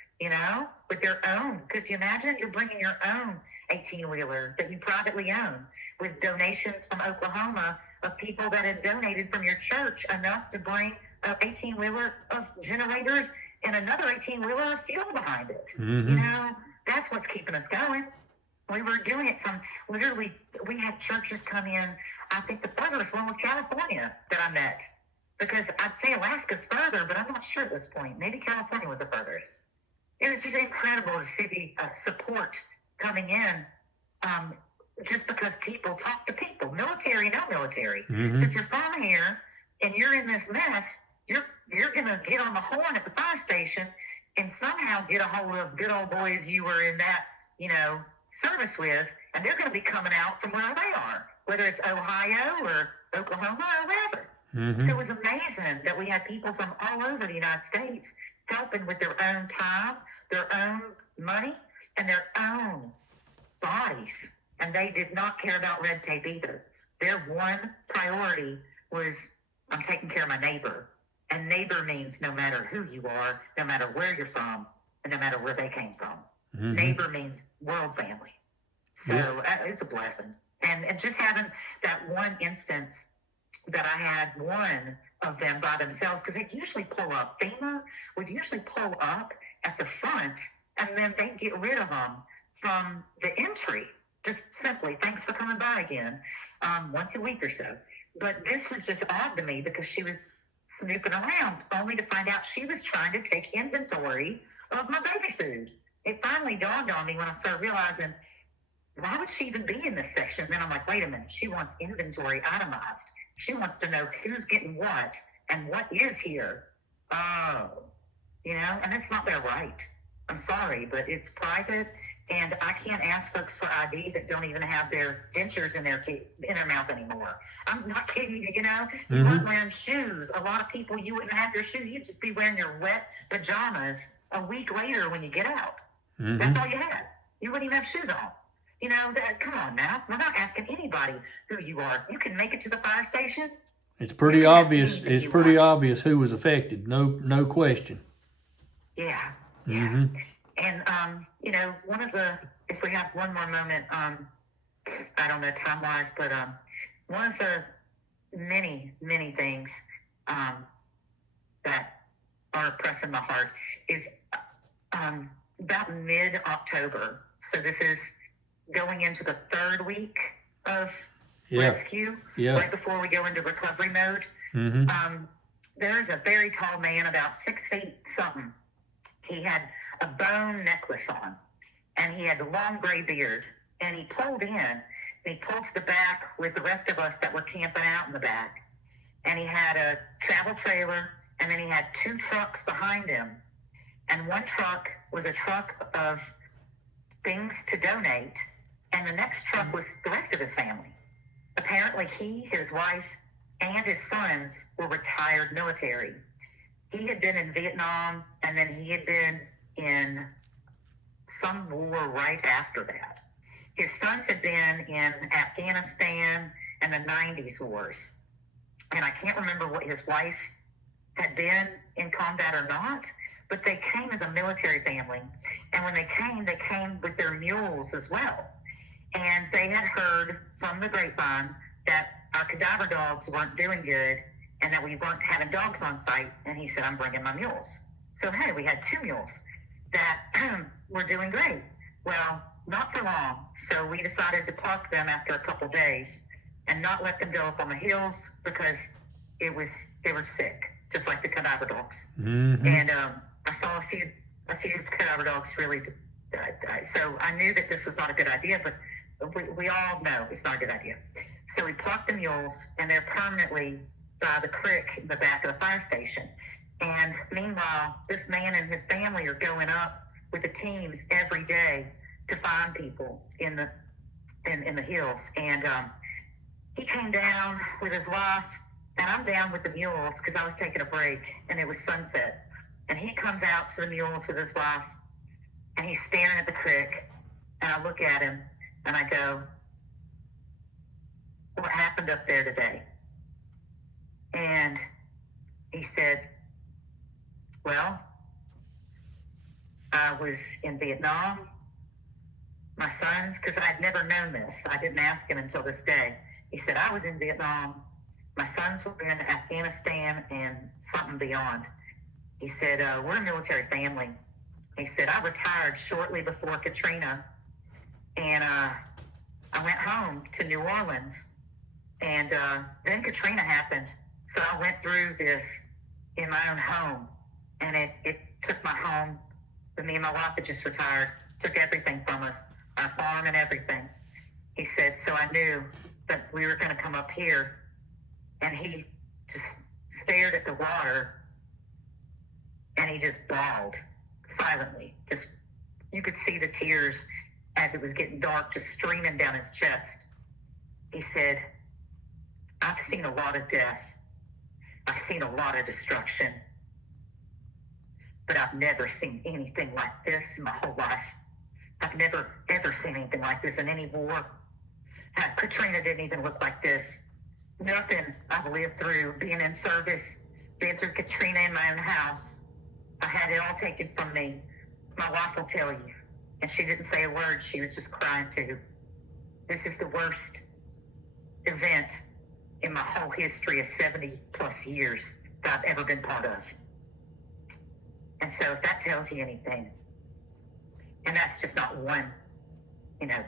with their own. Could you imagine? You're bringing your own 18-wheeler that you privately own, with donations from Oklahoma of people that had donated from your church enough to bring an 18-wheeler of generators and another 18-wheeler of fuel behind it. That's what's keeping us going. We were doing it from literally, we had churches come in. I think the furthest one was California that I met, because I'd say Alaska's further, but I'm not sure at this point. Maybe California was the furthest. It was just incredible to see the support coming in, just because people talk to people, military, no military. So if you're from here and you're in this mess, you're going to get on the horn at the fire station and somehow get a hold of good old boys you were in that, service with, and they're going to be coming out from where they are, whether it's Ohio or Oklahoma or wherever. So it was amazing that we had people from all over the United States helping with their own time, their own money, and their own bodies. And they did not care about red tape either. Their one priority was I'm taking care of my neighbor. And neighbor means no matter who you are, no matter where you're from, and no matter where they came from. Mm-hmm. Neighbor means world family. So it's a blessing. And just having that one instance that I had one of them by themselves, because they usually pull up. FEMA would usually pull up at the front, and then they get rid of them from the entry. Just simply, thanks for coming by again, once a week or so. But this was just odd to me because she was snooping around, only to find out she was trying to take inventory of my baby food. It finally dawned on me when I started realizing, why would she even be in this section? Then I'm like, wait a minute, she wants inventory itemized. She wants to know who's getting what and what is here. Oh, and it's not their right. I'm sorry, but it's private, and I can't ask folks for ID that don't even have their dentures in their mouth anymore. I'm not kidding you, You weren't wearing shoes. A lot of people, you wouldn't have your shoes. You'd just be wearing your wet pajamas a week later when you get out. Mm-hmm. That's all you had. You wouldn't even have shoes on. Come on now. We're not asking anybody who you are. You can make it to the fire station. It's pretty obvious. It's pretty obvious who was affected. No question. Yeah. Mm-hmm. And, if we have one more moment, I don't know time-wise, but one of the many, many things that are pressing my heart is about mid-October. So this is going into the third week of rescue, right before we go into recovery mode. Mm-hmm. There's a very tall man, about 6 feet something. He had a bone necklace on, and he had a long gray beard, and he pulled in, and he pulled to the back with the rest of us that were camping out in the back, and he had a travel trailer, and then he had 2 trucks behind him, and one truck was a truck of things to donate, and the next truck was the rest of his family. Apparently he, his wife, and his sons were retired military. He had been in Vietnam, and then he had been in some war right after that. His sons had been in Afghanistan and the 90s wars. And I can't remember what his wife had been in combat or not, but they came as a military family. And when they came with their mules as well. And they had heard from the grapevine that our cadaver dogs weren't doing good and that we weren't having dogs on site. And he said, I'm bringing my mules. So, hey, we had 2 mules that were doing great. Well, not for long. So we decided to park them after a couple days and not let them go up on the hills because they were sick, just like the cadaver dogs. Mm-hmm. And I saw a few cadaver dogs really die. So I knew that this was not a good idea, but we all know it's not a good idea. So we plucked the mules, and they're permanently by the creek in the back of the fire station. And meanwhile, this man and his family are going up with the teams every day to find people in the hills. And he came down with his wife, and I'm down with the mules because I was taking a break, and it was sunset. And he comes out to the mules with his wife, and he's staring at the creek. And I look at him, and I go, what happened up there today? And he said, well, I was in Vietnam. My sons, because I'd never known this. I didn't ask him until this day. He said, I was in Vietnam. My sons were in Afghanistan and something beyond. He said, we're a military family. He said, I retired shortly before Katrina, and I went home to New Orleans, and then Katrina happened. So I went through this in my own home, and it took my home. But me and my wife had just retired, took everything from us, our farm and everything. He said, so I knew that we were going to come up here, and he just stared at the water, and he just bawled silently. Just, you could see the tears as it was getting dark, just streaming down his chest. He said, I've seen a lot of death. I've seen a lot of destruction, but I've never seen anything like this in my whole life. I've never, ever seen anything like this in any war. Katrina didn't even look like this. nothing I've lived through, being in service, being through Katrina in my own house. I had it all taken from me. My wife will tell you. And she didn't say a word. She was just crying too. This is the worst event in my whole history of 70 plus years that I've ever been part of. And so if that tells you anything, and that's just not one,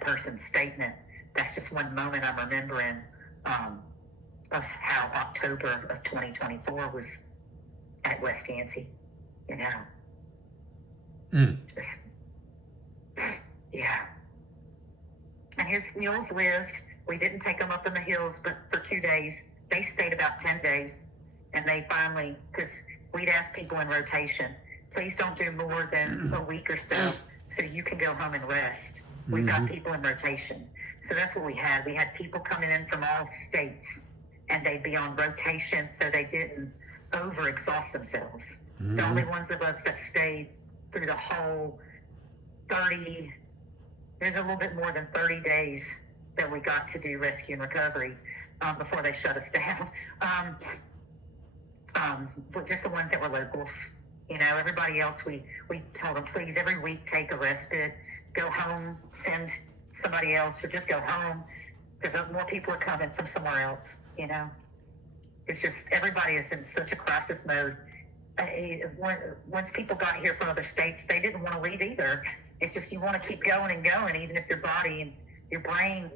person's statement. That's just one moment I'm remembering of how October of 2024 was at West Yancey, Just, yeah. And his mules lived. We didn't take them up in the hills, but for 2 days. They stayed about 10 days. And they finally, because we'd ask people in rotation, please don't do more than a week or so you can go home and rest. We've got people in rotation. So that's what we had. We had people coming in from all states, and they'd be on rotation so they didn't overexhaust themselves. The only ones of us that stayed through the whole 30, there's a little bit more than 30 days that we got to do rescue and recovery before they shut us down. But just the ones that were locals. Everybody else, we told them, please, every week take a respite, go home, send somebody else, or just go home, because more people are coming from somewhere else. It's just, everybody is in such a crisis mode. Once people got here from other states, they didn't want to leave either. It's just, you want to keep going and going, even if your body and your brain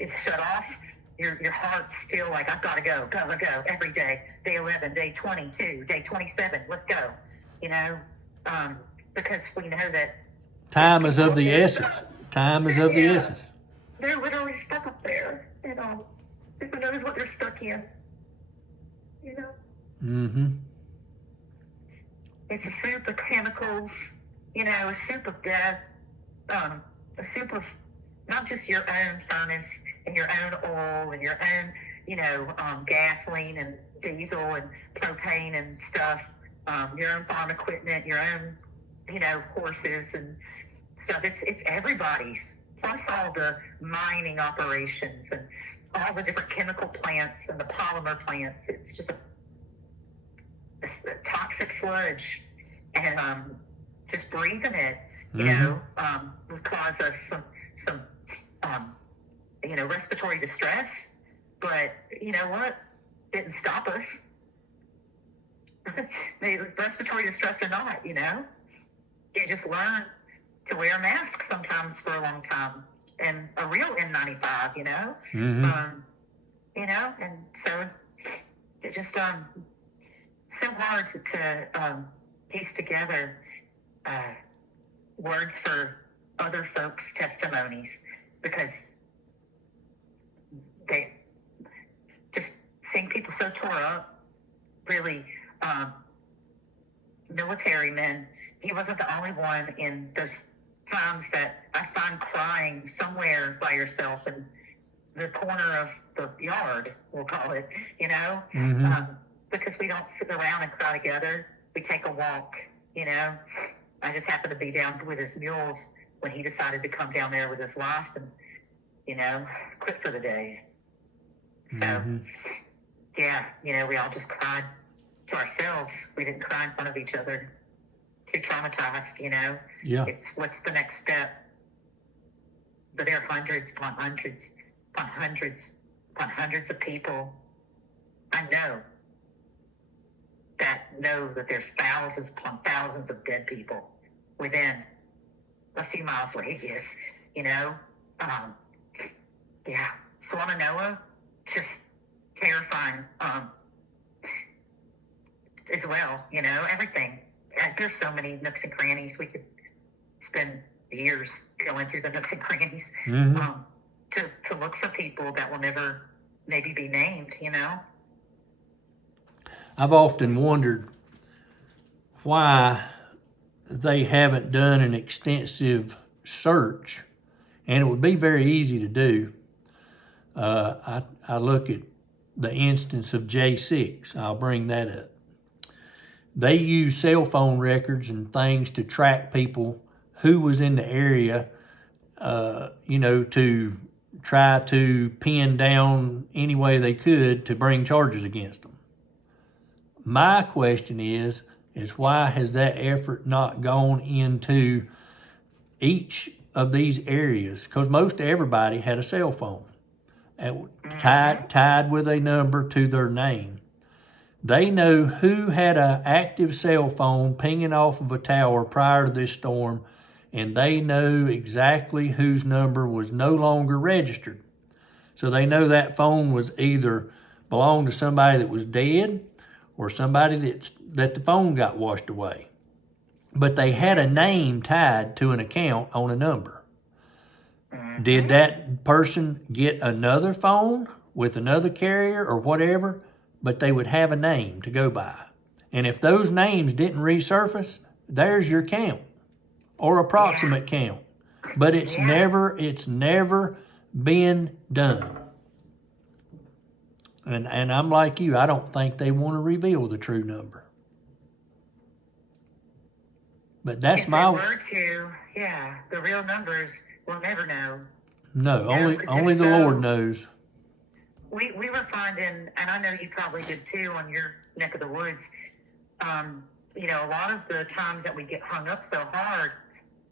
is shut off. Your heart's still like, I've got to go every day. Day 11, day 22, day 27, let's go. Because we know that time is of the essence. Time is of the essence. They're literally stuck up there. Who knows what they're stuck in? It's a soup of chemicals, a soup of death, a soup of not just your own furnace and your own oil and your own, gasoline and diesel and propane and stuff, your own farm equipment, your own, horses and stuff. It's everybody's, plus all the mining operations and all the different chemical plants and the polymer plants. It's just a toxic sludge, and just breathing it, will cause us some respiratory distress. But you know what? Didn't stop us. Respiratory distress or not, you just learn to wear a mask sometimes for a long time, and a real N95, and so it just so hard to piece together words for other folks' testimonies, because they just seeing people so tore up. Really, military men. He wasn't the only one in those times that I find crying somewhere by yourself in the corner of the yard, we'll call it, because we don't sit around and cry together. We take a walk, I just happened to be down with his mules when he decided to come down there with his wife and, quit for the day. So, we all just cried to ourselves. We didn't cry in front of each other. Too traumatized, Yeah. It's what's the next step? But there are hundreds upon hundreds upon hundreds upon hundreds of people I know that there's thousands upon thousands of dead people within a few miles radius, Florida, Noah, just terrifying, as well, everything. There's so many nooks and crannies. We could spend years going through the nooks and crannies, to look for people that will never maybe be named, I've often wondered why they haven't done an extensive search, and it would be very easy to do. I look at the instance of J6. I'll bring that up. They use cell phone records and things to track people who was in the area, to try to pin down any way they could to bring charges against them. My question is why has that effort not gone into each of these areas? Because most everybody had a cell phone tied with a number to their name. They know who had an active cell phone pinging off of a tower prior to this storm, and they know exactly whose number was no longer registered. So they know that phone was either belonged to somebody that was dead or somebody that the phone got washed away. But they had a name tied to an account on a number. Did that person get another phone with another carrier or whatever? But they would have a name to go by. And if those names didn't resurface, there's your count or approximate count. But it's never been done. And I'm like you, I don't think they want to reveal the true number. But that's if my... If they were to, the real numbers, we'll never know. No, only the Lord knows. We were finding, and I know you probably did too on your neck of the woods, a lot of the times that we get hung up so hard,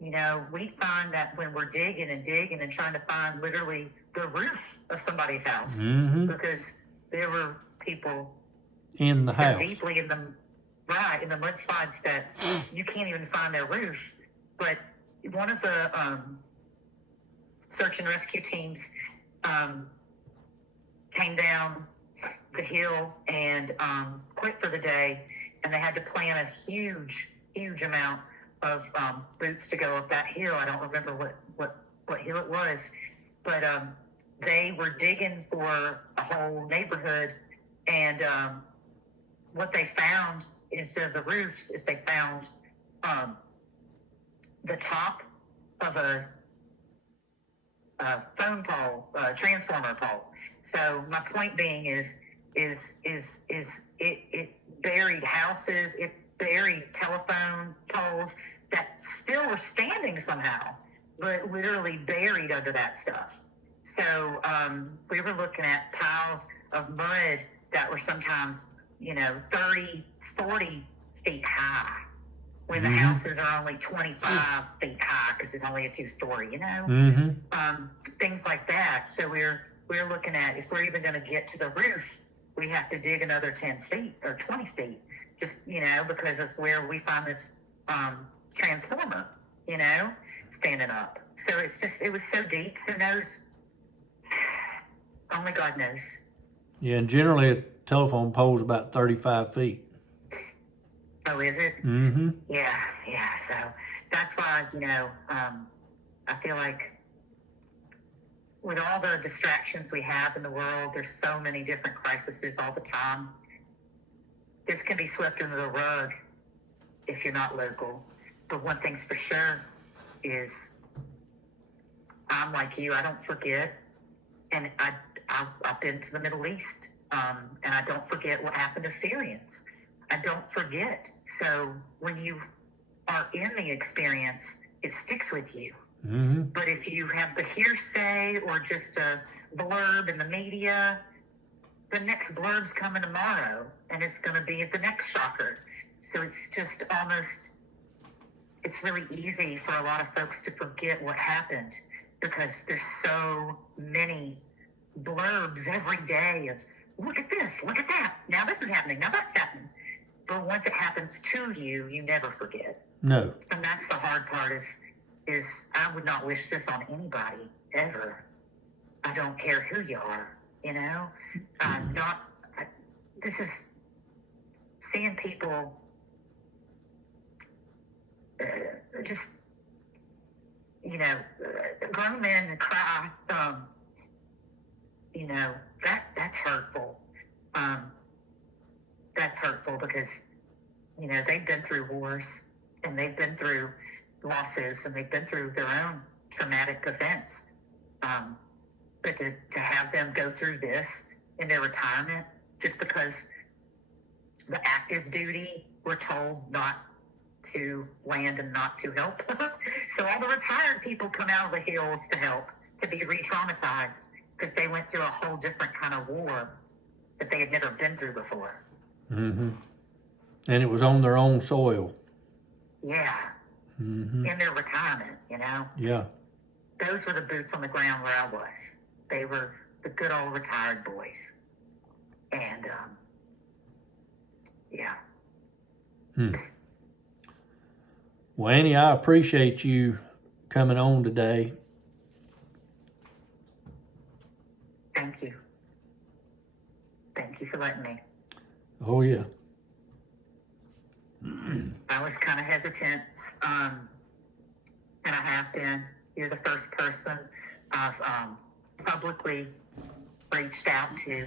we find that when we're digging and trying to find literally the roof of somebody's house, because there were people in the house deeply in the mudslides that you can't even find their roof. But one of the search and rescue teams came down the hill and quit for the day, and they had to plan a huge amount of boots to go up that hill. I don't remember what hill it was, but they were digging for a whole neighborhood, and what they found instead of the roofs is they found the top of a phone pole, transformer pole. So my point being is it buried houses, it buried telephone poles that still were standing somehow, but literally buried under that stuff. So we were looking at piles of mud that were sometimes, 30, 40 feet high, when the houses are only 25 feet high because it's only a 2-story, things like that. So we're looking at, if we're even going to get to the roof, we have to dig another 10 feet or 20 feet, just, because of where we find this transformer, standing up. So it was so deep. Who knows? Only God knows. Yeah, and generally a telephone pole is about 35 feet. Oh, is it? Mm-hmm. Yeah. So that's why, I feel like with all the distractions we have in the world, there's so many different crises all the time. This can be swept under the rug if you're not local. But one thing's for sure is I'm like you, I don't forget. And I've been to the Middle East, and I don't forget what happened to Syrians. I don't forget. So when you are in the experience, it sticks with you. Mm-hmm. But if you have the hearsay or just a blurb in the media, the next blurb's coming tomorrow, and it's going to be the next shocker. So it's just it's really easy for a lot of folks to forget what happened because there's so many blurbs every day of, look at this, look at that. Now this is happening. Now that's happening. But once it happens to you, you never forget. No. And that's the hard part is I would not wish this on anybody ever. I don't care who you are, this is seeing people just, grown men cry, that's hurtful. That's hurtful because, they've been through wars and they've been through losses and they've been through their own traumatic events. But to have them go through this in their retirement just because the active duty were told not to land and not to help. So all the retired people come out of the hills to help. to be re-traumatized because they went through a whole different kind of war that they had never been through before. Mm-hmm. And it was on their own soil. Yeah. Mm-hmm. In their retirement, you know? Yeah. Those were the boots on the ground where I was. They were the good old retired boys. And, yeah. Well, Annie, I appreciate you coming on today. Thank you. Thank you for letting me. Oh, yeah. I was kind of hesitant, and I have been. You're the first person I've publicly reached out to.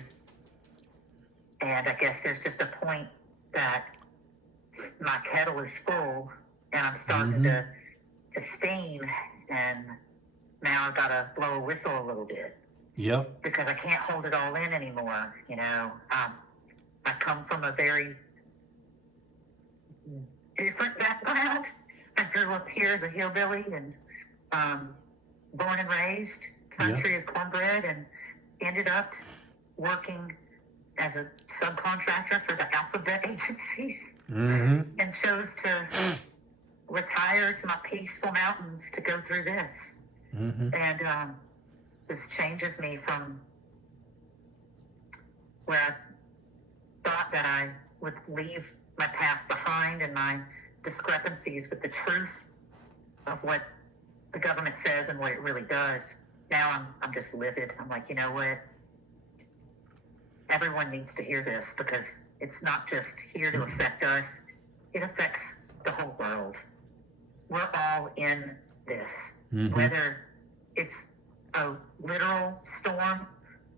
And I guess there's just a point that my kettle is full and I'm starting to steam, and now I've got to blow a whistle a little bit. Yep. Because I can't hold it all in anymore, you know. I come from a very different background. I grew up here as a hillbilly and born and raised country as cornbread, and ended up working as a subcontractor for the alphabet agencies, and chose to retire to my peaceful mountains to go through this. And this changes me from where I thought that I would leave my past behind and my discrepancies with the truth of what the government says and what it really does. Now I'm just livid. I'm like, you know what? Everyone needs to hear this, because it's not just here to affect us. It affects the whole world. We're all in this, whether it's a literal storm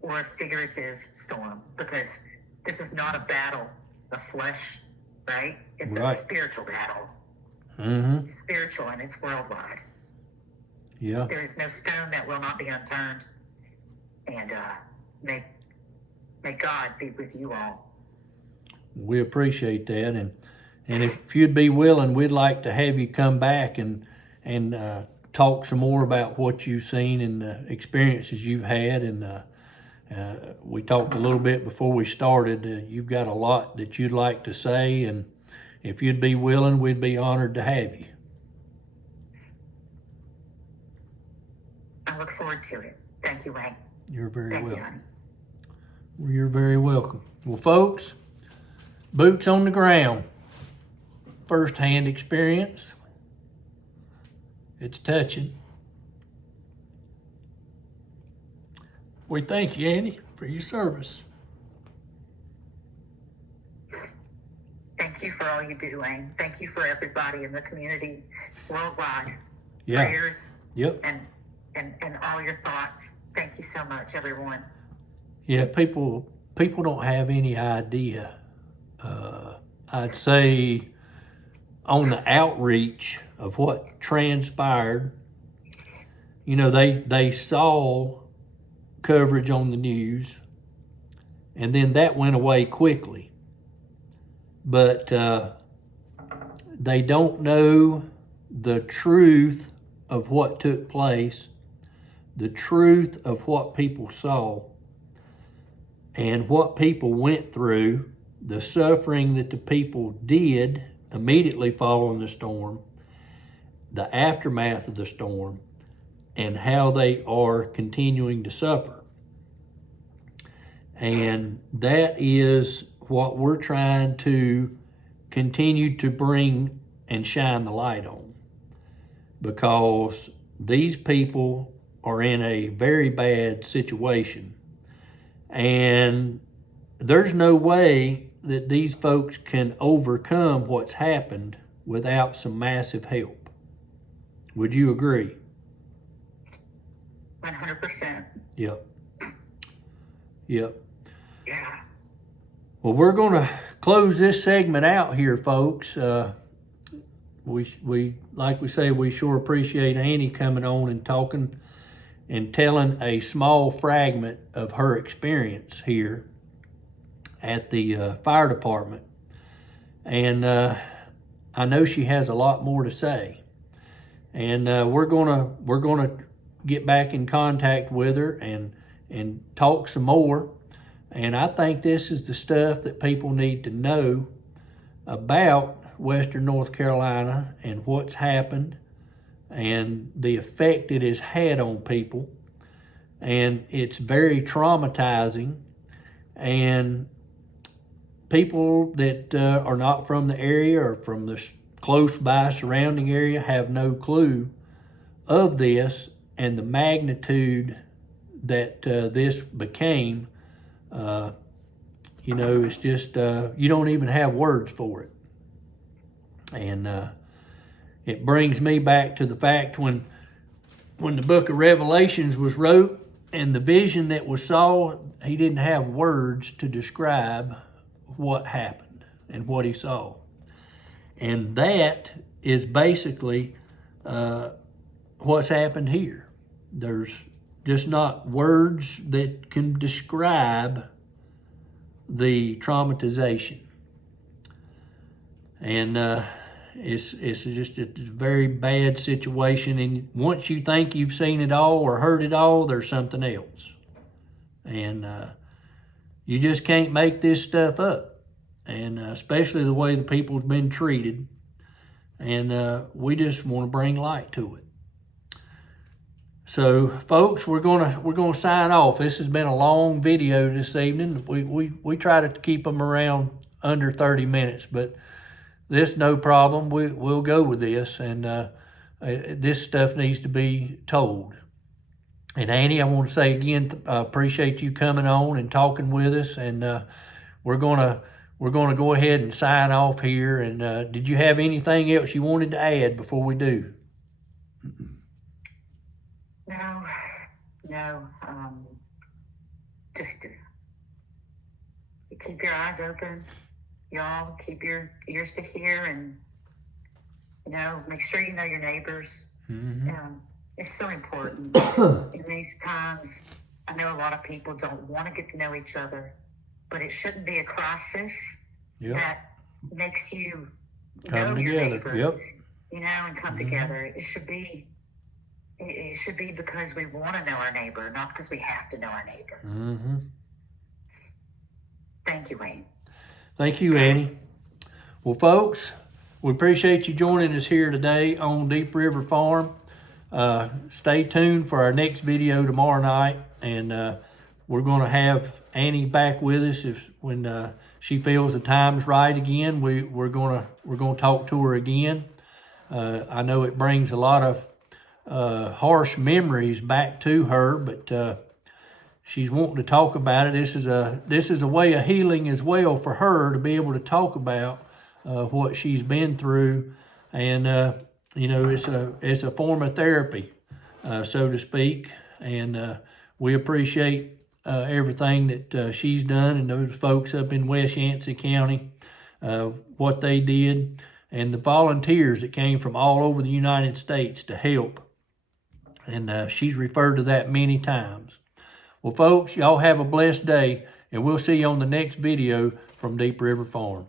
or a figurative storm, because this is not a battle of flesh, right? It's a spiritual battle. It's spiritual, and it's worldwide. Yeah. There is no stone that will not be unturned. And may God be with you all. We appreciate that, and if you'd be willing, we'd like to have you come back and talk some more about what you've seen and the experiences you've had. And we talked a little bit before we started. You've got a lot that you'd like to say, and if you'd be willing, we'd be honored to have you. I look forward to it. Thank you, Wayne. You're very Thank welcome. you, honey. Well, you're very welcome. Well, folks, boots on the ground, first-hand experience. It's touching. We thank you, Andy, for your service. Thank you for all you do, Wayne. Thank you for everybody in the community worldwide. Yeah. Prayers. Yep. And all your thoughts. Thank you so much, everyone. Yeah, people don't have any idea. I'd say on the outreach of what transpired, you know, they saw coverage on the news, and then that went away quickly. But they don't know the truth of what took place, the truth of what people saw, and what people went through, the suffering that the people did immediately following the storm, the aftermath of the storm, and how they are continuing to suffer. And that is what we're trying to continue to bring and shine the light on, because these people are in a very bad situation, and there's no way that these folks can overcome what's happened without some massive help. Would you agree? 100%. Yep. Yeah. Well, we're going to close this segment out here, folks. We like we say, we sure appreciate Annie coming on and talking and telling a small fragment of her experience here at the fire department. And I know she has a lot more to say. And we're gonna get back in contact with her and talk some more. And I think this is the stuff that people need to know about Western North Carolina and what's happened and the effect it has had on people. And it's very traumatizing. And people that are not from the area or from the close by surrounding area have no clue of this and the magnitude that this became. You know, it's just, you don't even have words for it. And it brings me back to the fact when the book of Revelations was wrote and the vision that was saw, he didn't have words to describe what happened and what he saw. And that is basically what's happened here. There's just not words that can describe the traumatization. And it's just a very bad situation. And once you think you've seen it all or heard it all, there's something else. And you just can't make this stuff up. And especially the way the people's been treated. And we just want to bring light to it. So, folks, we're gonna sign off. This has been a long video this evening. We try to keep them around under 30 minutes, but this no problem. We'll go with this, and this stuff needs to be told. And Annie, I want to say again, appreciate you coming on and talking with us. And we're gonna go ahead and sign off here. And did you have anything else you wanted to add before we do? No. Just keep your eyes open, y'all. Keep your ears to hear, and make sure you know your neighbors. Mm-hmm. It's so important in these times. I know a lot of people don't want to get to know each other, but it shouldn't be a crisis that makes you come know your together. neighbor, and come together. It should be because we want to know our neighbor, not because we have to know our neighbor. Mm-hmm. Thank you, Wayne. Thank you, Annie. Well, folks, we appreciate you joining us here today on Deep River Farm. Stay tuned for our next video tomorrow night, and we're going to have Annie back with us when she feels the time's right again. We're going to talk to her again. I know it brings a lot of harsh memories back to her, but she's wanting to talk about it. This is a way of healing as well for her to be able to talk about what she's been through, and it's a form of therapy, so to speak. And we appreciate everything that she's done, and those folks up in West Yancey County, what they did, and the volunteers that came from all over the United States to help. And she's referred to that many times. Well, folks, y'all have a blessed day, and we'll see you on the next video from Deep River Farm.